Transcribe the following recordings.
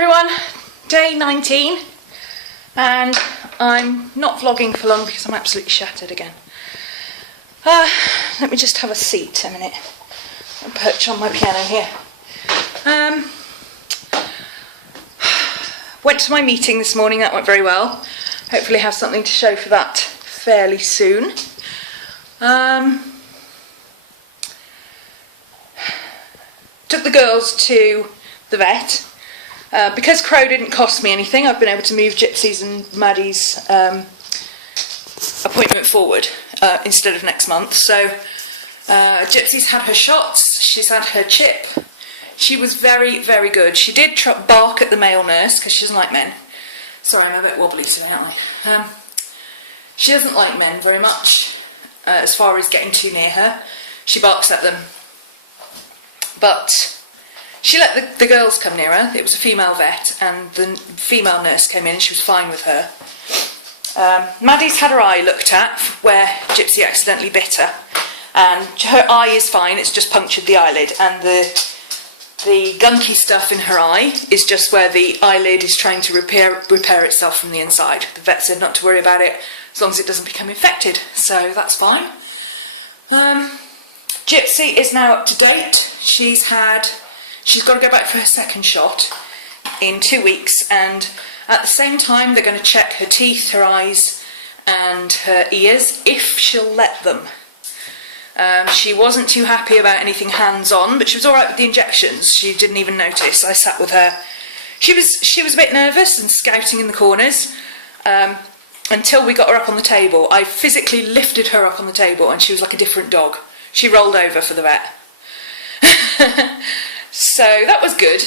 everyone, day 19, and I'm not vlogging for long because I'm absolutely shattered again. Let me just have a seat a minute and perch on my piano here. Went to my meeting this morning, that went very well. Hopefully have something to show for that fairly soon. Took the girls to the vet. Because Crow didn't cost me anything, I've been able to move Gypsy's and Maddie's appointment forward instead of next month. So Gypsy's had her shots, she's had her chip. She was very, very good. She did bark at the male nurse because she doesn't like men. Sorry, I'm a bit wobbly today, aren't I? She doesn't like men very much as far as getting too near her. She barks at them. But she let the girls come near her. It was a female vet, and the female nurse came in and she was fine with her. Maddie's had her eye looked at where Gypsy accidentally bit her, and her eye is fine, it's just punctured the eyelid, and the gunky stuff in her eye is just where the eyelid is trying to repair itself from the inside. The vet said not to worry about it as long as it doesn't become infected, so that's fine. Gypsy is now up to date. She's got to go back for her second shot in 2 weeks, and at the same time they're going to check her teeth, her eyes and her ears, if she'll let them. She wasn't too happy about anything hands-on, but she was alright with the injections. She didn't even notice. I sat with her. She was a bit nervous and scouting in the corners until we got her up on the table. I physically lifted her up on the table and she was like a different dog. She rolled over for the vet. So that was good.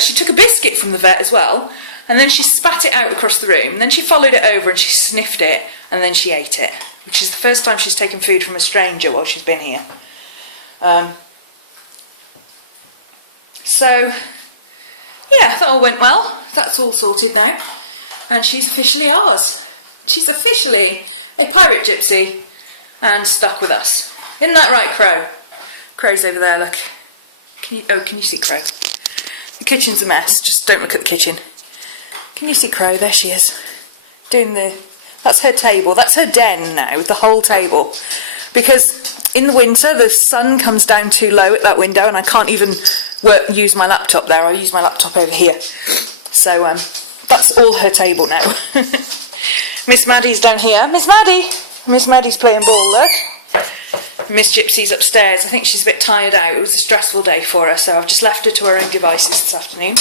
She took a biscuit from the vet as well, and then she spat it out across the room. Then she followed it over and she sniffed it, and then she ate it, which is the first time she's taken food from a stranger while she's been here. So, yeah, that all went well. That's all sorted now, and she's officially ours. She's officially a pirate gypsy and stuck with us. Isn't that right, Crow? Crow's over there, look. Can you see Crow? The kitchen's a mess, just don't look at the kitchen. Can you see Crow? There she is. That's her table, that's her den now, the whole table. Because in the winter the sun comes down too low at that window and I can't even use my laptop there, I use my laptop over here. So that's all her table now. Miss Maddie's down here. Miss Maddie's playing ball, look. Miss Gypsy's upstairs. I think she's a bit tired out. It was a stressful day for her, so I've just left her to her own devices this afternoon.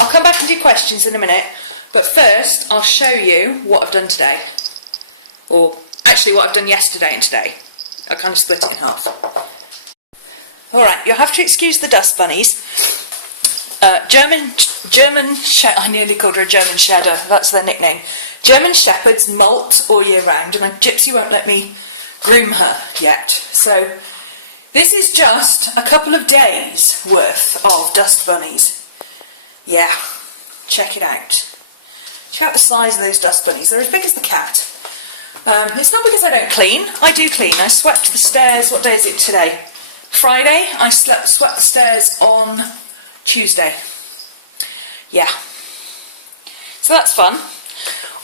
I'll come back and do questions in a minute, but first I'll show you what I've done today. Or actually what I've done yesterday and today. I kind of split it in half. Alright, you'll have to excuse the dust bunnies. I nearly called her a German Shedder, that's their nickname. German Shepherds molt all year round, and Gypsy won't let me groom her yet. So this is just a couple of days worth of dust bunnies. Yeah, check it out. Check out the size of those dust bunnies. They're as big as the cat. It's not because I don't clean. I do clean. I swept the stairs. What day is it today? Friday. I swept the stairs on Tuesday. Yeah. So that's fun.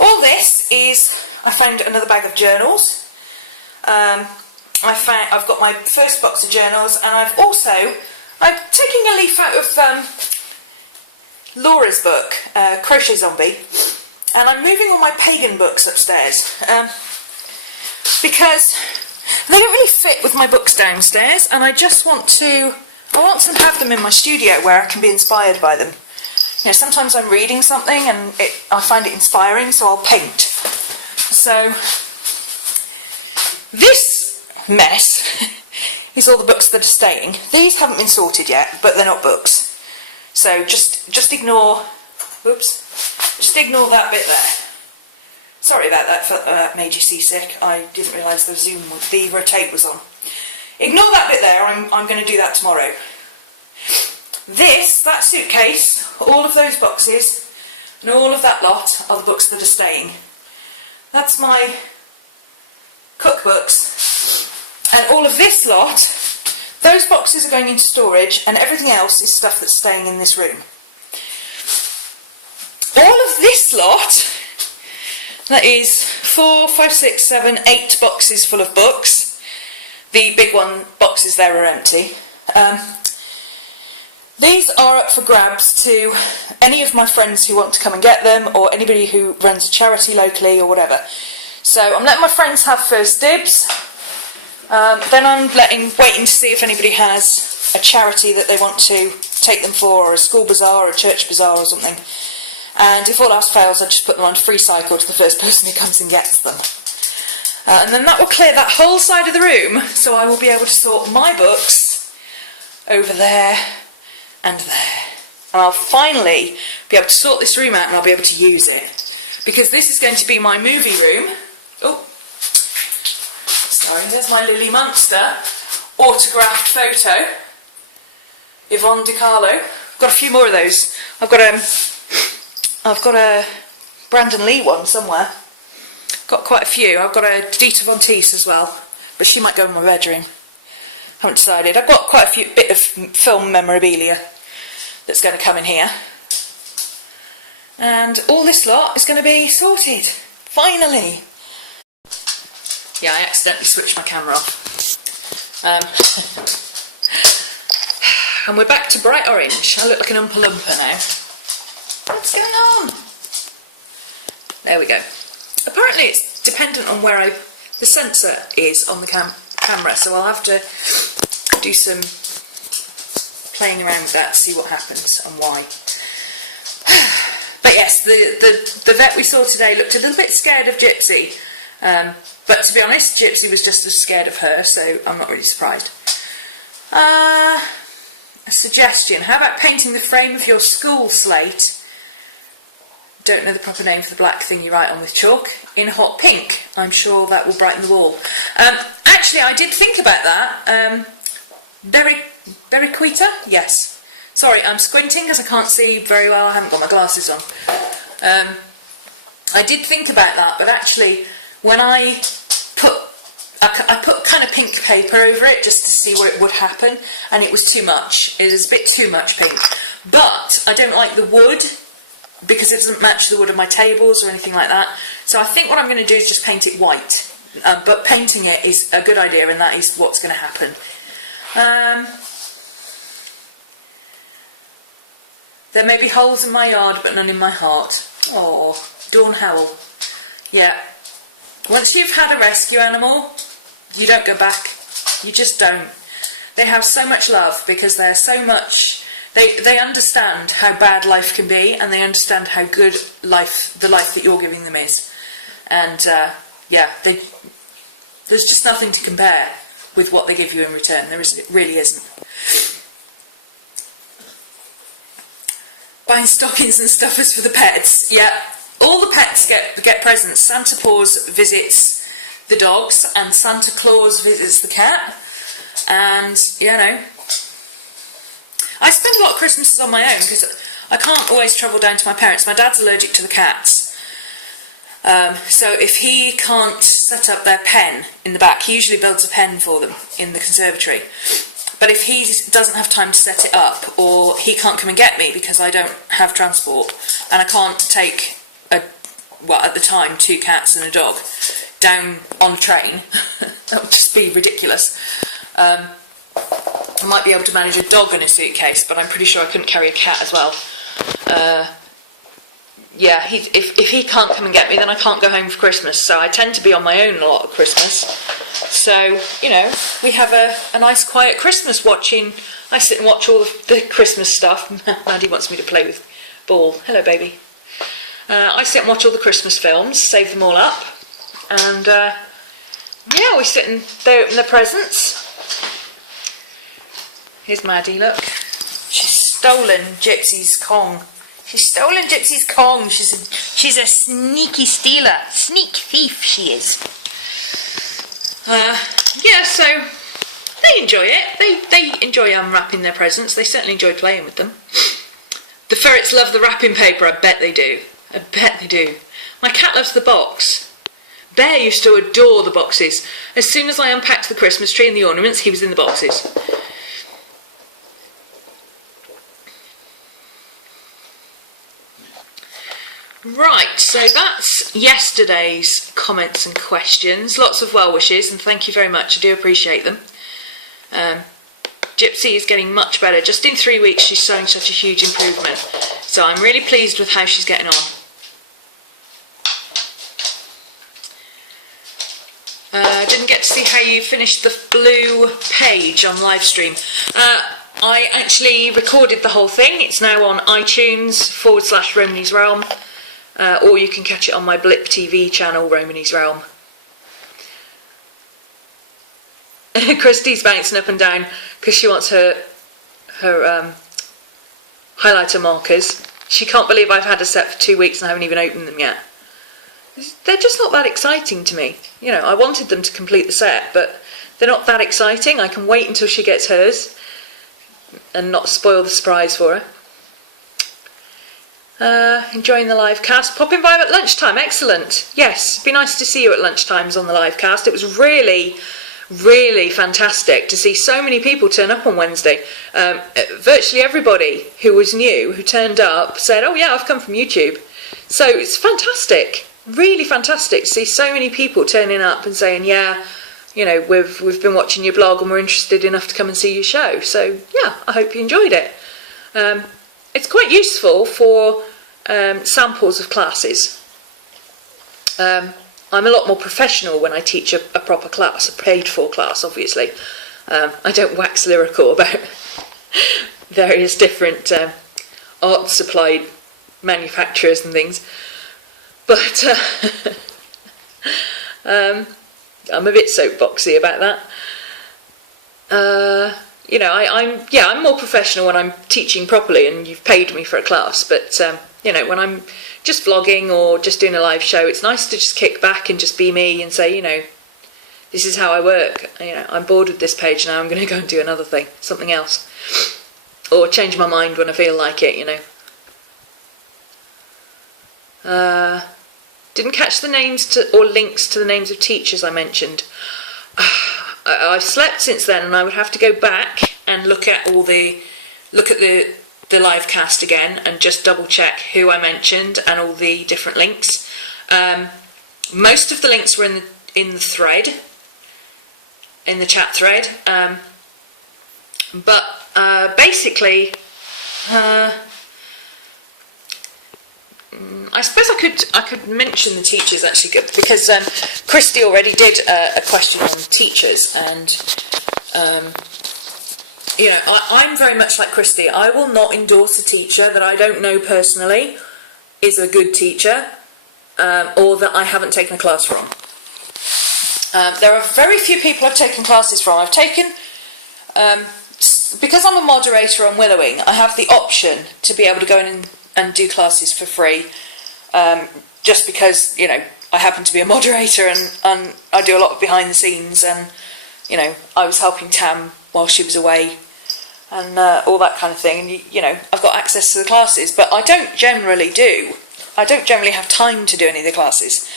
All this is, I found another bag of journals. I've got my first box of journals, and I'm taking a leaf out of Laura's book, Crochet Zombie, and I'm moving all my pagan books upstairs because they don't really fit with my books downstairs, and I want to have them in my studio where I can be inspired by them. You know, sometimes I'm reading something and I find it inspiring, so I'll paint. So this mess is all the books that are staying. These haven't been sorted yet, but they're not books. So just ignore. Oops. Just ignore that bit there. Sorry about that. That made you seasick. I didn't realise the rotate was on. Ignore that bit there. I'm going to do that tomorrow. That suitcase, all of those boxes, and all of that lot are the books that are staying. That's my cookbooks. And all of this lot, Those boxes are going into storage, and everything else is stuff that's staying in this room. All of this lot, that is 4, 5, 6, 7, 8 boxes full of books. The big boxes there are empty. These are up for grabs to any of my friends who want to come and get them, or anybody who runs a charity locally or whatever. So I'm letting my friends have first dibs. Then I'm waiting to see if anybody has a charity that they want to take them for, or a school bazaar or a church bazaar or something. And if all else fails, I just put them on free cycle to the first person who comes and gets them. And then that will clear that whole side of the room, so I will be able to sort my books over there and there. And I'll finally be able to sort this room out, and I'll be able to use it. Because this is going to be my movie room. Oh, sorry, there's my Lily Munster autographed photo. Yvonne Di Carlo. I've got a few more of those. I've got a Brandon Lee one somewhere. Got quite a few. I've got a Dita Von Teese as well, but she might go in my bedroom. Haven't decided. I've got quite a bit of film memorabilia that's going to come in here. And all this lot is going to be sorted. Finally. Yeah, I accidentally switched my camera off. And we're back to bright orange. I look like an Oompa Loompa now. What's going on? There we go. Apparently it's dependent on where the sensor is on the camera, so I'll have to do some playing around with that to see what happens and why. But yes, the vet we saw today looked a little bit scared of Gypsy, but to be honest, Gypsy was just as scared of her, so I'm not really surprised. A suggestion: how about painting the frame of your school slate? Don't know the proper name for the black thing you write on with chalk, in hot pink. I'm sure that will brighten the wall. Actually, I did think about that. Berryquita? Yes. Sorry, I'm squinting because I can't see very well. I haven't got my glasses on. I did think about that, but actually, when I put kind of pink paper over it just to see what it would happen, and it was too much. It was a bit too much pink. But I don't like the wood, because it doesn't match the wood of my tables or anything like that. So I think what I'm going to do is just paint it white. But painting it is a good idea, and that is what's going to happen. There may be holes in my yard, but none in my heart. Oh, Dawn Howell. Yeah. Once you've had a rescue animal, you don't go back. You just don't. They have so much love because they're so much... They understand how bad life can be, and they understand how good the life that you're giving them is. And yeah, there's just nothing to compare with what they give you in return. It really isn't. Buying stockings and stuffers for the pets. Yeah, all the pets get presents. Santa Paws visits the dogs, and Santa Claus visits the cat. And, you know, I spend a lot of Christmases on my own because I can't always travel down to my parents'. My dad's allergic to the cats. So if he can't set up their pen in the back, he usually builds a pen for them in the conservatory. But if he doesn't have time to set it up, or he can't come and get me because I don't have transport, and I can't take, at the time, 2 cats and a dog down on a train, that would just be ridiculous. I might be able to manage a dog in a suitcase, but I'm pretty sure I couldn't carry a cat as well. Yeah, if he can't come and get me, then I can't go home for Christmas, so I tend to be on my own a lot at Christmas. So, you know, we have a nice quiet Christmas watching. I sit and watch all the Christmas stuff. Maddie wants me to play with Ball. Hello, baby. I sit and watch all the Christmas films, save them all up, and yeah, we sit and they open their presents. Here's Maddie, look. She's stolen Gypsy's Kong. She's stolen Gypsy's Kong. She's a sneaky stealer. Sneak thief, she is. Yeah, so they enjoy it. They enjoy unwrapping their presents. They certainly enjoy playing with them. The ferrets love the wrapping paper. I bet they do. I bet they do. My cat loves the box. Bear used to adore the boxes. As soon as I unpacked the Christmas tree and the ornaments, he was in the boxes. Right, so that's yesterday's comments and questions. Lots of well wishes, and thank you very much. I do appreciate them. Gypsy is getting much better. Just in 3 weeks, she's showing such a huge improvement. So I'm really pleased with how she's getting on. Didn't get to see how you finished the blue page on live stream. I actually recorded the whole thing. It's now on iTunes /RhomanysRealm. Or you can catch it on my Blip TV channel, RhomanysRealm. Christy's bouncing up and down because she wants her highlighter markers. She can't believe I've had a set for 2 weeks and I haven't even opened them yet. They're just not that exciting to me. You know, I wanted them to complete the set, but they're not that exciting. I can wait until she gets hers and not spoil the surprise for her. Enjoying the live cast. Popping by at lunchtime. Excellent. Yes, it'd be nice to see you at lunchtimes on the live cast. It was really fantastic to see so many people turn up on Wednesday. Virtually everybody who was new, who turned up, said, oh yeah, I've come from YouTube. So it's fantastic, really fantastic to see so many people turning up and saying, yeah, you know, we've been watching your blog and we're interested enough to come and see your show. So yeah, I hope you enjoyed it. It's quite useful for samples of classes. I'm a lot more professional when I teach a proper class, a paid-for class, obviously. I don't wax lyrical about various different art supply manufacturers and things, but I'm a bit soapboxy about that. You know, I'm more professional when I'm teaching properly and you've paid me for a class, but you know, when I'm just vlogging or just doing a live show, it's nice to just kick back and just be me and say, you know, this is how I work. You know, I'm bored with this page now, I'm going to go and do another thing, something else. Or change my mind when I feel like it, you know. Didn't catch the names or links to the names of teachers I mentioned. I've slept since then and I would have to go back and look at the live cast again and just double check who I mentioned and all the different links. Most of the links were in the thread, in the chat thread, but basically I suppose I could mention the teachers actually, because Christy already did a question on teachers, and you know, I'm very much like Christy. I will not endorse a teacher that I don't know personally is a good teacher, or that I haven't taken a class from. There are very few people I've taken classes from. I've taken, because I'm a moderator on Willowing, I have the option to be able to go in and do classes for free, just because, you know, I happen to be a moderator and I do a lot of behind the scenes, and, you know, I was helping Tam while she was away and all that kind of thing, and you know, I've got access to the classes, but I don't generally have time to do any of the classes.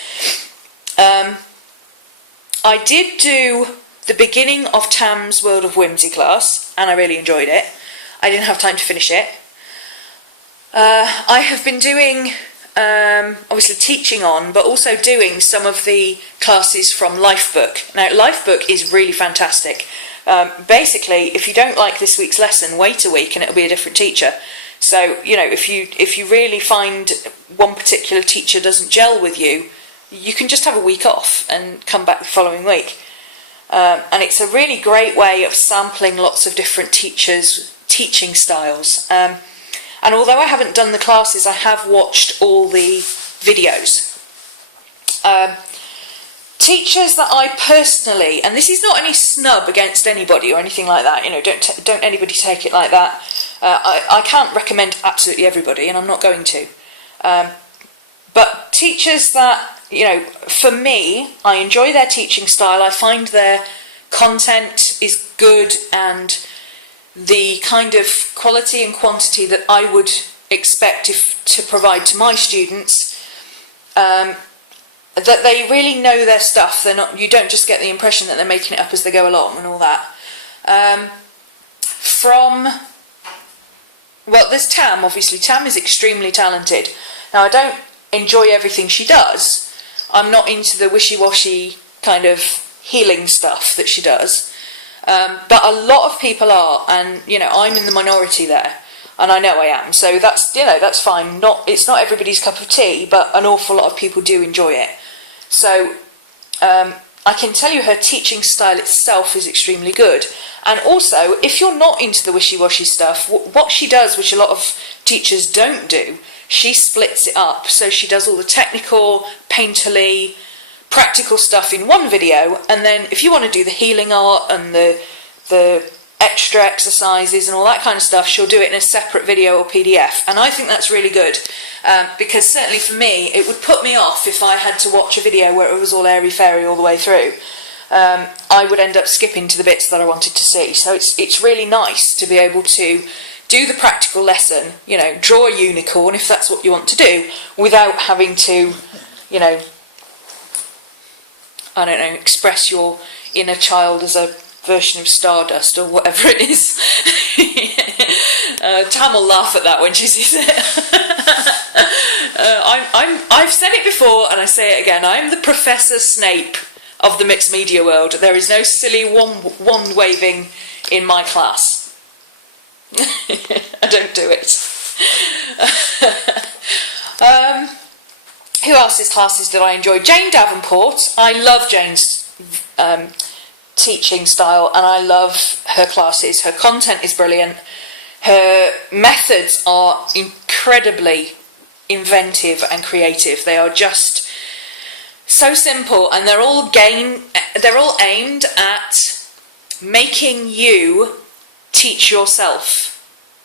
I did do the beginning of Tam's World of Whimsy class and I really enjoyed it. I didn't have time to finish it. I have been doing, obviously teaching on, but also doing some of the classes from Lifebook. Now, Lifebook is really fantastic. Basically, if you don't like this week's lesson, wait a week and it'll be a different teacher. So, you know, if you really find one particular teacher doesn't gel with you, you can just have a week off and come back the following week. And it's a really great way of sampling lots of different teachers' teaching styles. And although I haven't done the classes, I have watched all the videos. Teachers that I personally, and this is not any snub against anybody or anything like that, you know, don't anybody take it like that. I can't recommend absolutely everybody, and I'm not going to. But teachers that, you know, for me, I enjoy their teaching style. I find their content is good, and the kind of quality and quantity that I would expect to provide to my students, that they really know their stuff. They're not. You don't just get the impression that they're making it up as they go along and all that. Well, there's Tam. Obviously, Tam is extremely talented. Now, I don't enjoy everything she does. I'm not into the wishy-washy kind of healing stuff that she does. But a lot of people are, and I'm in the minority there, and I know I am. So that's that's fine. It's not everybody's cup of tea, but an awful lot of people do enjoy it. So I can tell you her teaching style itself is extremely good. And also, if you're not into the wishy-washy stuff, what she does, which a lot of teachers don't do, she splits it up. So she does all the technical, painterly, practical stuff in one video, and then if you want to do the healing art and the extra exercises and all that kind of stuff, she'll do it in a separate video or PDF. And I think that's really good, because certainly for me, it would put me off if I had to watch a video where it was all airy-fairy all the way through. I would end up skipping to the bits that I wanted to see. So it's really nice to be able to do the practical lesson, draw a unicorn if that's what you want to do, without having to, I don't know, express your inner child as a version of Stardust or whatever it is. Tam will laugh at that when she sees it. I've said it before and I say it again. I'm the Professor Snape of the mixed media world. There is no silly wand waving in my class. I don't do it. Who else's classes did I enjoy? Jane Davenport. I love Jane's teaching style, and I love her classes. Her content is brilliant. Her methods are incredibly inventive and creative. They are just so simple, and they're all aimed at making you teach yourself.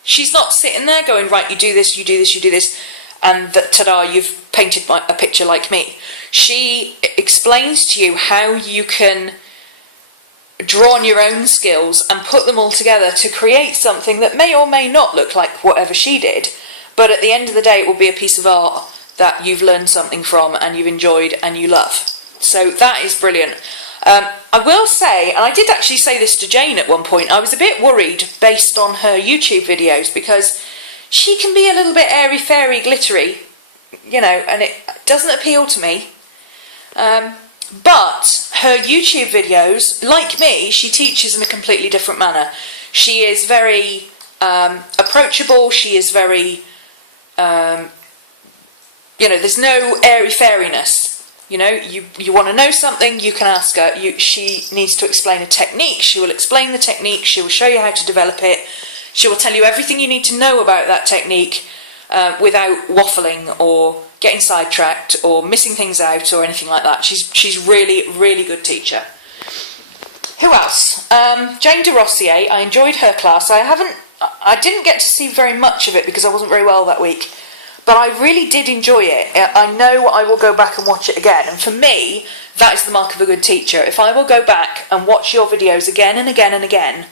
She's not sitting there going, right, you do this, you do this, you do this, and ta-da, you've painted a picture like me. She explains to you how you can draw on your own skills and put them all together to create something that may or may not look like whatever she did, but at the end of the day it will be a piece of art that you've learned something from and you've enjoyed and you love. So that is brilliant. I will say, and I did actually say this to Jane at one point, I was a bit worried based on her YouTube videos, because she can be a little bit airy-fairy, glittery, and it doesn't appeal to me. But her YouTube videos, like me, she teaches in a completely different manner. She is very approachable, she is very, there's no airy-fairiness. You want to know something, you can ask her. She needs to explain a technique, she will explain the technique, she will show you how to develop it, she will tell you everything you need to know about that technique without waffling or getting sidetracked or missing things out or anything like that. She's really, really good teacher. Who else? Jane de Rossier. I enjoyed her class. I didn't get to see very much of it because I wasn't very well that week, but I really did enjoy it. I know I will go back and watch it again, and for me, that is the mark of a good teacher. If I will go back and watch your videos again and again and again,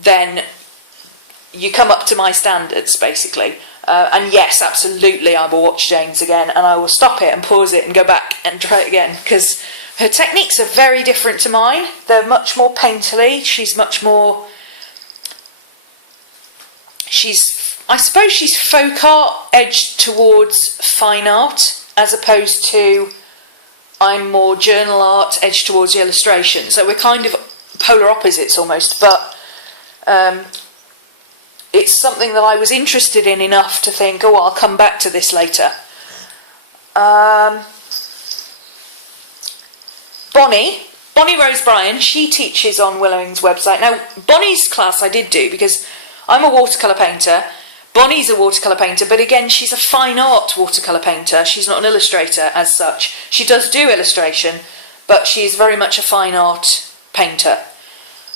then you come up to my standards, basically. And yes, absolutely, I will watch Jane's again, and I will stop it and pause it and go back and try it again, because her techniques are very different to mine. They're much more painterly. She's much more... I suppose she's folk art edged towards fine art, as opposed to I'm more journal art edged towards the illustration. So we're kind of polar opposites almost, but it's something that I was interested in enough to think, oh, I'll come back to this later. Bonnie Rose Bryan, she teaches on Willowing's website. Now, Bonnie's class I did do because I'm a watercolour painter. Bonnie's a watercolour painter, but again, she's a fine art watercolour painter. She's not an illustrator as such. She does do illustration, but she is very much a fine art painter.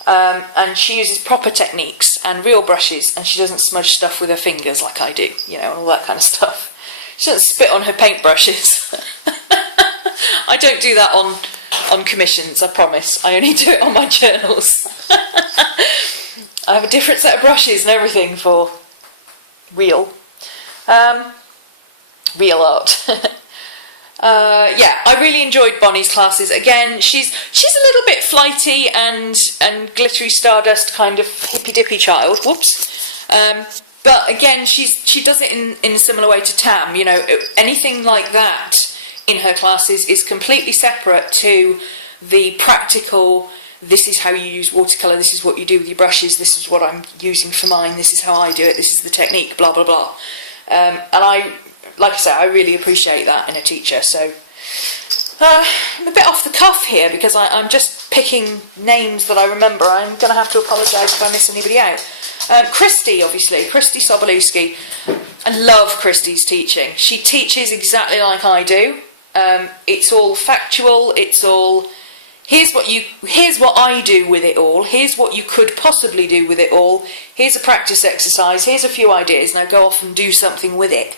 And she uses proper techniques and real brushes, and she doesn't smudge stuff with her fingers like I do, and all that kind of stuff. She doesn't spit on her paintbrushes. I don't do that on commissions, I promise. I only do it on my journals. I have a different set of brushes and everything for real art. Yeah, I really enjoyed Bonnie's classes. Again, she's a little bit flighty and glittery stardust kind of hippy dippy child. Whoops. But again, she does it in a similar way to Tam. You know, anything like that in her classes is completely separate to the practical. This is how you use watercolour. This is what you do with your brushes. This is what I'm using for mine. This is how I do it. This is the technique. Blah blah blah. And like I say, I really appreciate that in a teacher. So I'm a bit off the cuff here because I'm just picking names that I remember. I'm going to have to apologise if I miss anybody out. Christy, obviously, Christy Sobolewski. I love Christy's teaching. She teaches exactly like I do. It's all factual. It's all here's what I do with it all. Here's what you could possibly do with it all. Here's a practice exercise. Here's a few ideas. Now go off and do something with it.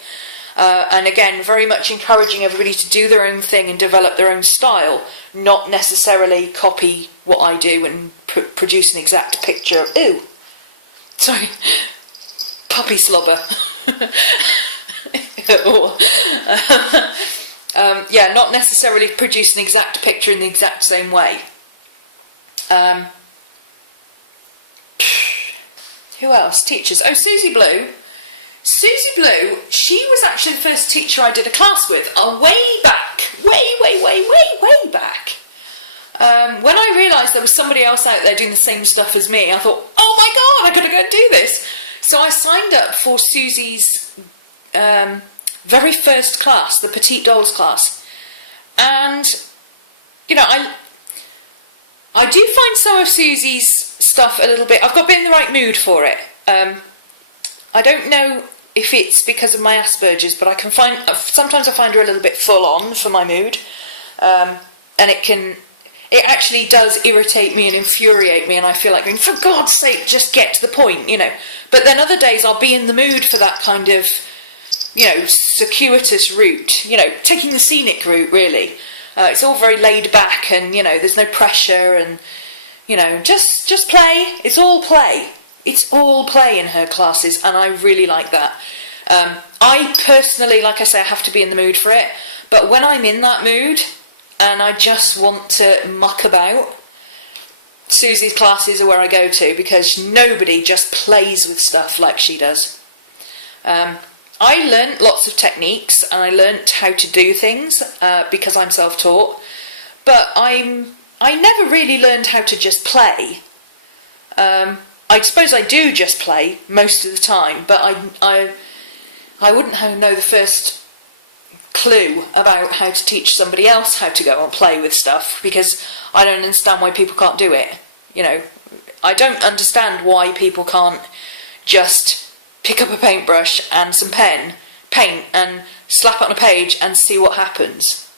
And again, very much encouraging everybody to do their own thing and develop their own style, not necessarily copy what I do and produce an exact picture. Ooh. Sorry, puppy slobber. Yeah, not necessarily produce an exact picture in the exact same way. Who else? Teachers. Oh, Susie Blue. Susie Blue, she was actually the first teacher I did a class with, way back. Way back. When I realised there was somebody else out there doing the same stuff as me, I thought, oh my god, I've got to go and do this. So I signed up for Susie's very first class, the Petite Dolls class. And, you know, I do find some of Susie's stuff a little bit, I've got to be in the right mood for it. I don't know if it's because of my Asperger's, but sometimes I find her a little bit full on for my mood. And it actually does irritate me and infuriate me, and I feel like going, for God's sake, just get to the point, you know. But then other days I'll be in the mood for that kind of, you know, circuitous route, you know, taking the scenic route, really. It's all very laid back and, you know, there's no pressure and, you know, just play. It's all play. It's all play in her classes, and I really like that. I personally, like I say, I have to be in the mood for it, but when I'm in that mood, and I just want to muck about, Susie's classes are where I go to, because nobody just plays with stuff like she does. I learnt lots of techniques, and I learnt how to do things because I'm self-taught, but I never really learned how to just play. I suppose I do just play most of the time, but I wouldn't know the first clue about how to teach somebody else how to go and play with stuff, because I don't understand why people can't do it. You know, I don't understand why people can't just pick up a paintbrush and some paint and slap it on a page and see what happens.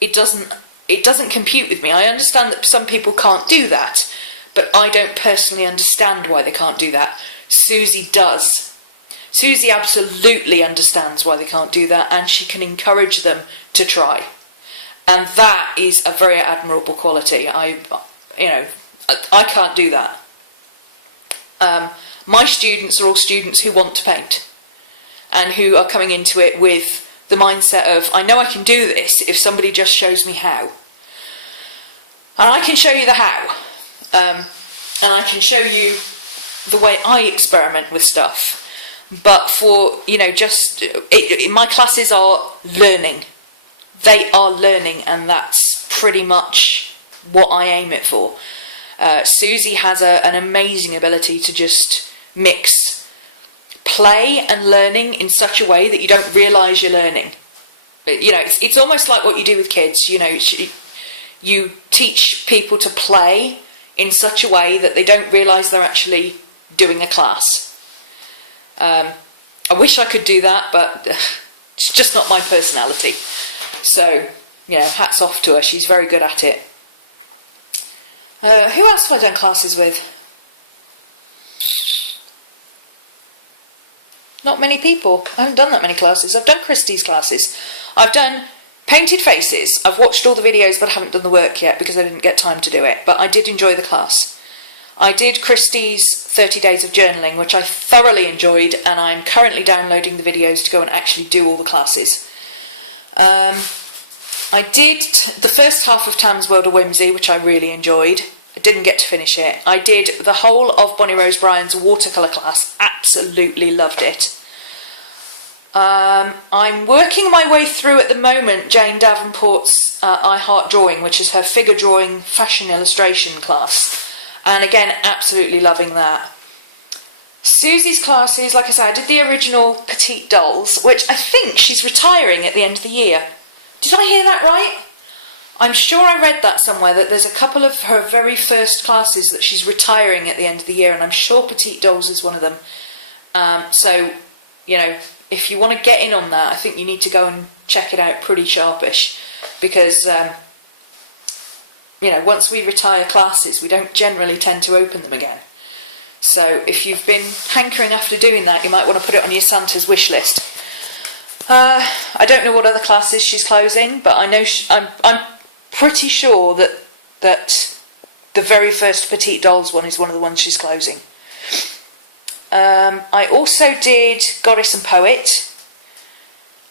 It doesn't compute with me. I understand that some people can't do that, but I don't personally understand why they can't do that. Susie does. Susie absolutely understands why they can't do that, and she can encourage them to try. And that is a very admirable quality. I can't do that. My students are all students who want to paint, and who are coming into it with the mindset of, I know I can do this if somebody just shows me how. And I can show you the how. And I can show you the way I experiment with stuff. But for, you know, my classes are learning. They are learning, and that's pretty much what I aim it for. Susie has an amazing ability to just mix play and learning in such a way that you don't realise you're learning. You know, it's almost like what you do with kids. You know, you teach people to play in such a way that they don't realise they're actually doing a class. I wish I could do that, but it's just not my personality. So, you know, hats off to her. She's very good at it. Who else have I done classes with? Not many people. I haven't done that many classes. I've done Christie's classes. I've done Painted Faces. I've watched all the videos, but I haven't done the work yet because I didn't get time to do it. But I did enjoy the class. I did Christie's 30 Days of Journaling, which I thoroughly enjoyed, and I'm currently downloading the videos to go and actually do all the classes. I did the first half of Tam's World of Whimsy, which I really enjoyed. I didn't get to finish it. I did the whole of Bonnie Rose Bryan's watercolour class. Absolutely loved it. I'm working my way through at the moment Jane Davenport's I Heart Drawing, which is her figure drawing fashion illustration class. And again, absolutely loving that. Susie's classes, like I said, I did the original Petite Dolls, which I think she's retiring at the end of the year. Did I hear that right? I'm sure I read that somewhere, that there's a couple of her very first classes that she's retiring at the end of the year, and I'm sure Petite Dolls is one of them. So, you know, if you want to get in on that, I think you need to go and check it out pretty sharpish, because, you know, once we retire classes, we don't generally tend to open them again. So if you've been hankering after doing that, you might want to put it on your Santa's wish list. I don't know what other classes she's closing, but I know I'm pretty sure that the very first Petite Dolls one is one of the ones she's closing. I also did Goddess and Poet,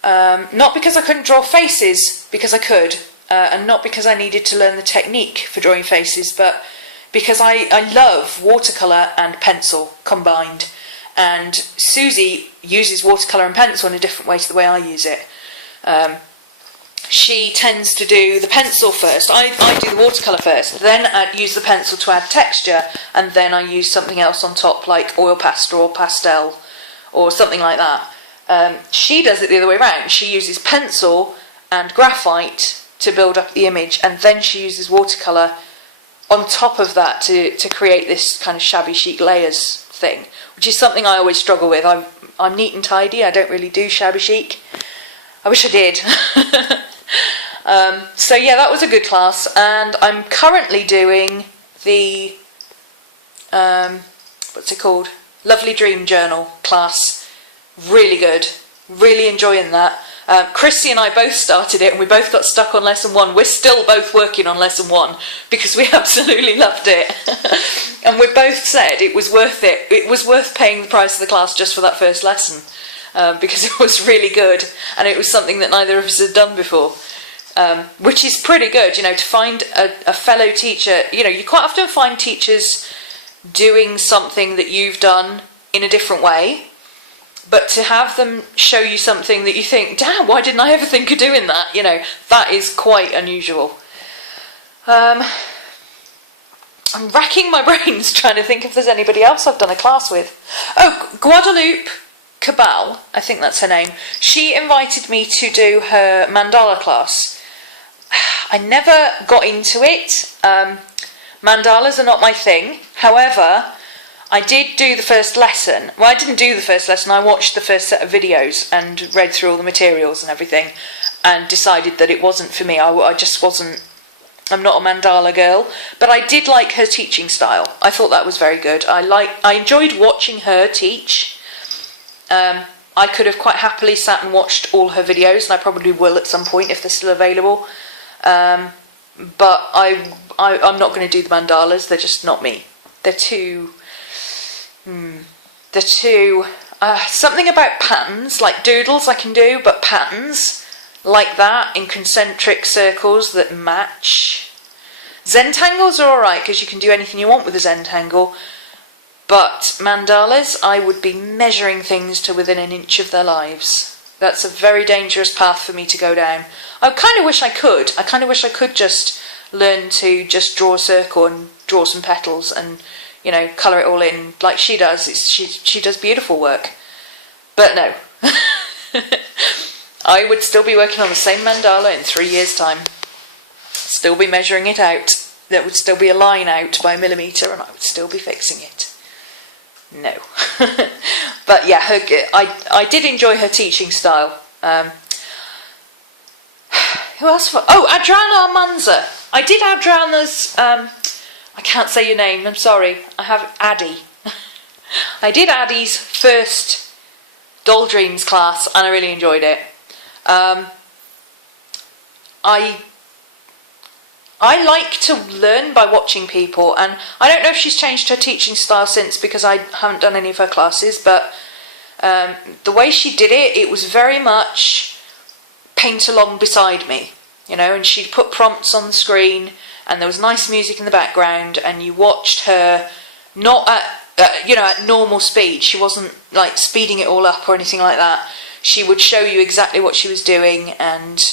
not because I couldn't draw faces, because I could, and not because I needed to learn the technique for drawing faces, but because I love watercolour and pencil combined, and Susie uses watercolour and pencil in a different way to the way I use it. She tends to do the pencil first. I do the watercolour first, then I use the pencil to add texture, and then I use something else on top, like oil pastel or pastel or something like that. She does it the other way around. She uses pencil and graphite to build up the image, and then she uses watercolour on top of that to create this kind of shabby chic layers thing, which is something I always struggle with. I'm neat and tidy. I don't really do shabby chic. I wish I did. So yeah, that was a good class, and I'm currently doing the what's it called? Lovely Dream Journal class. Really good. Really enjoying that. Chrissy and I both started it, and we both got stuck on lesson 1. We're still both working on lesson 1 because we absolutely loved it. And we both said it was worth it. It was worth paying the price of the class just for that first lesson, because it was really good, and it was something that neither of us had done before. Which is pretty good, you know, to find a fellow teacher. You know, you quite often find teachers doing something that you've done in a different way, but to have them show you something that you think, damn, why didn't I ever think of doing that? You know, that is quite unusual. I'm racking my brains trying to think if there's anybody else I've done a class with. Oh, Guadalupe Cabal, I think that's her name. She invited me to do her mandala class. I never got into it. Mandalas are not my thing. However, I did do the first lesson. Well, I didn't do the first lesson. I watched the first set of videos and read through all the materials and everything, and decided that it wasn't for me. I just wasn't. I'm not a mandala girl, but I did like her teaching style. I thought that was very good. I enjoyed watching her teach. I could have quite happily sat and watched all her videos, and I probably will at some point if they're still available. But I'm not going to do the mandalas. They're just not me. They're too. Something about patterns, like doodles I can do, but patterns like that in concentric circles that match. Zentangles are alright because you can do anything you want with a Zentangle, but mandalas, I would be measuring things to within an inch of their lives. That's a very dangerous path for me to go down. I kind of wish I could. I kind of wish I could just learn to just draw a circle and draw some petals and, you know, colour it all in like she does. She does beautiful work. But no. I would still be working on the same mandala in 3 years' time. Still be measuring it out. There would still be a line out by a millimetre, and I would still be fixing it. No. But yeah, I did enjoy her teaching style. Who else? Oh, Adriana Almanza. I did Adriana's. I can't say your name. I'm sorry. I have Addie. I did Addie's first Doll Dreams class, and I really enjoyed it. I like to learn by watching people, and I don't know if she's changed her teaching style since, because I haven't done any of her classes, but the way she did it, it was very much paint along beside me, you know, and she'd put prompts on the screen, and there was nice music in the background, and you watched her not at at normal speed. She wasn't like speeding it all up or anything like that. She would show you exactly what she was doing, and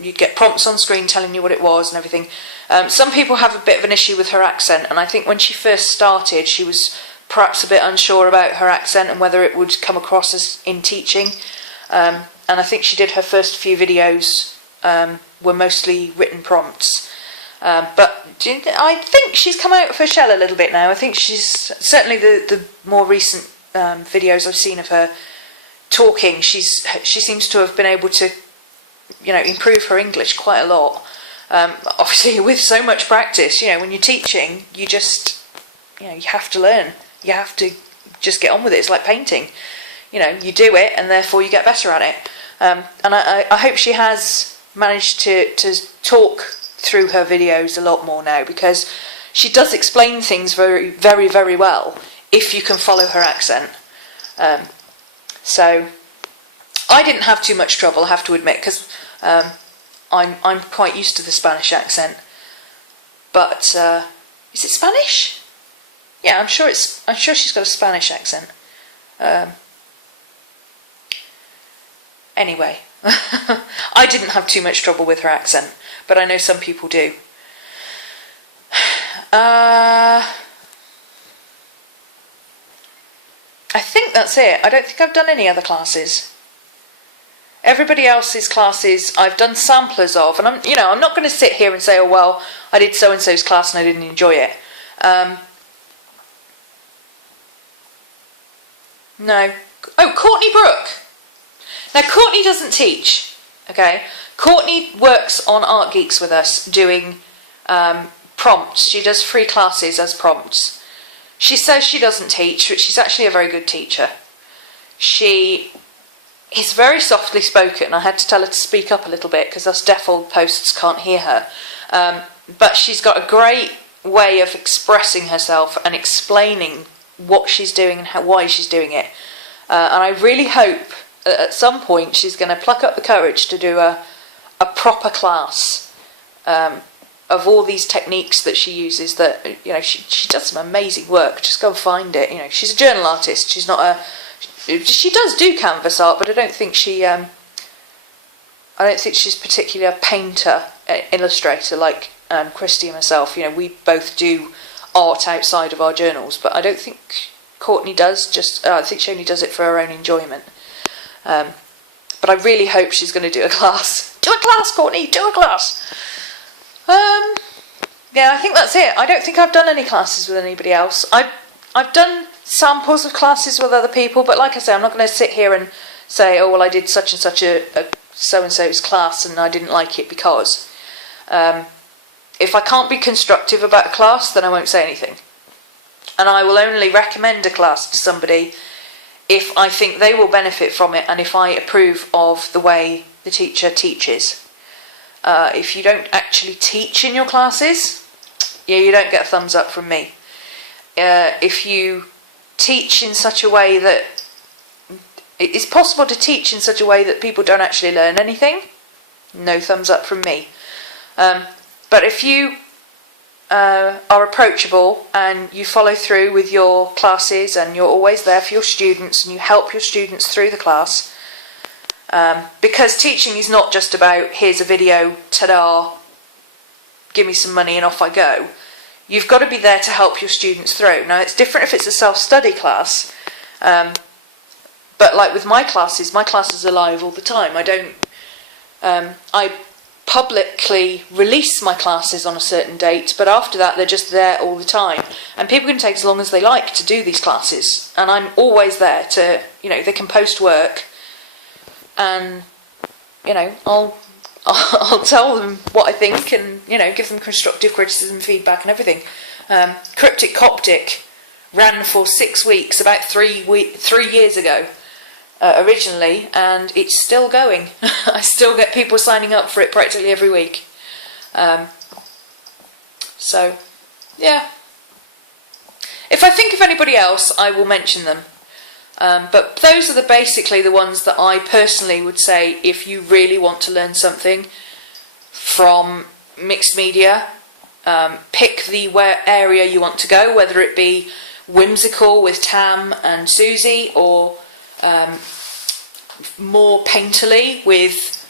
you'd get prompts on screen telling you what it was and everything. Some people have a bit of an issue with her accent, and I think when she first started, she was perhaps a bit unsure about her accent and whether it would come across as in teaching. And I think she did her first few videos were mostly written prompts. But I think she's come out of her shell a little bit now. I think she's certainly the more recent videos I've seen of her talking. She seems to have been able to, improve her English quite a lot. Obviously, with so much practice, when you're teaching, you just, you have to learn. You have to just get on with it. It's like painting. You do it, and therefore you get better at it. And I hope she has managed to talk through her videos a lot more now, because she does explain things very, very, very well if you can follow her accent. So I didn't have too much trouble, I have to admit, because I'm quite used to the Spanish accent. But is it Spanish? Yeah, I'm sure she's got a Spanish accent. Anyway, I didn't have too much trouble with her accent, but I know some people do. I think that's it. I don't think I've done any other classes. Everybody else's classes I've done samplers of, and I'm not going to sit here and say, oh well, I did so and so's class and I didn't enjoy it. No. Oh, Courtney Brooke. Now, Courtney doesn't teach, okay? Courtney works on Art Geeks with us doing prompts. She does free classes as prompts. She says she doesn't teach, but she's actually a very good teacher. She is very softly spoken. I had to tell her to speak up a little bit because us deaf old posts can't hear her. But she's got a great way of expressing herself and explaining what she's doing and why she's doing it. And I really hope that at some point she's going to pluck up the courage to do a proper class of all these techniques that she uses. That she does some amazing work. Just go and find it. She's a journal artist. She's not a. She does do canvas art, but I don't think she. I don't think she's particularly a painter, illustrator like Christy and myself. We both do art outside of our journals, but I don't think Courtney does. I think she only does it for her own enjoyment. But I really hope she's going to do a class. Do a class, Courtney. Do a class. Yeah, I think that's it. I don't think I've done any classes with anybody else. I've done samples of classes with other people, but like I say, I'm not going to sit here and say, oh well, I did such and such a so and so's class and I didn't like it because. If I can't be constructive about a class, then I won't say anything. And I will only recommend a class to somebody if I think they will benefit from it and if I approve of the way the teacher teaches. If you don't actually teach in your classes, you don't get a thumbs up from me. If you teach in such a way that it's possible to teach in such a way that people don't actually learn anything, no thumbs up from me. But if you are approachable and you follow through with your classes and you're always there for your students and you help your students through the class, because teaching is not just about here's a video, ta-da, give me some money and off I go. You've got to be there to help your students through. Now it's different if it's a self-study class, but like with my classes are live all the time. I publicly release my classes on a certain date, but after that they're just there all the time, and people can take as long as they like to do these classes, and I'm always there to, they can post work and I'll tell them what I think and give them constructive criticism, feedback and everything. Cryptic Coptic ran for 6 weeks about 3 years ago originally, and it's still going. I still get people signing up for it practically every week. So, yeah. If I think of anybody else, I will mention them. But those are basically the ones that I personally would say if you really want to learn something from mixed media, pick the area you want to go, whether it be whimsical with Tam and Susie, or more painterly with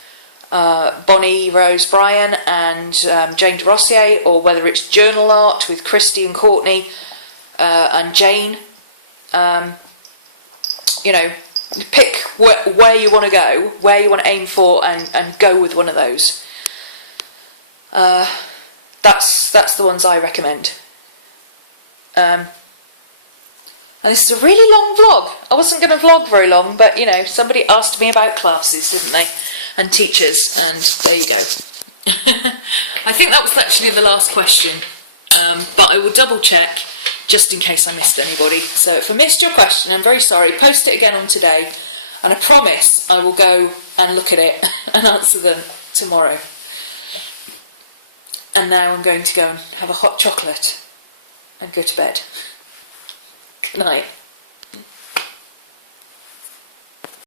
Bonnie, Rose, Brian and Jane de Rossier, or whether it's journal art with Christy and Courtney and Jane. You know, pick where you want to go, where you want to aim for, and go with one of those. That's the ones I recommend. And this is a really long vlog. I wasn't going to vlog very long, but you know, somebody asked me about classes, didn't they? And teachers, and there you go. I think that was actually the last question, but I will double check just in case I missed anybody. So if I missed your question, I'm very sorry. Post it again on today, and I promise I will go and look at it and answer them tomorrow. And now I'm going to go and have a hot chocolate and go to bed. Good night.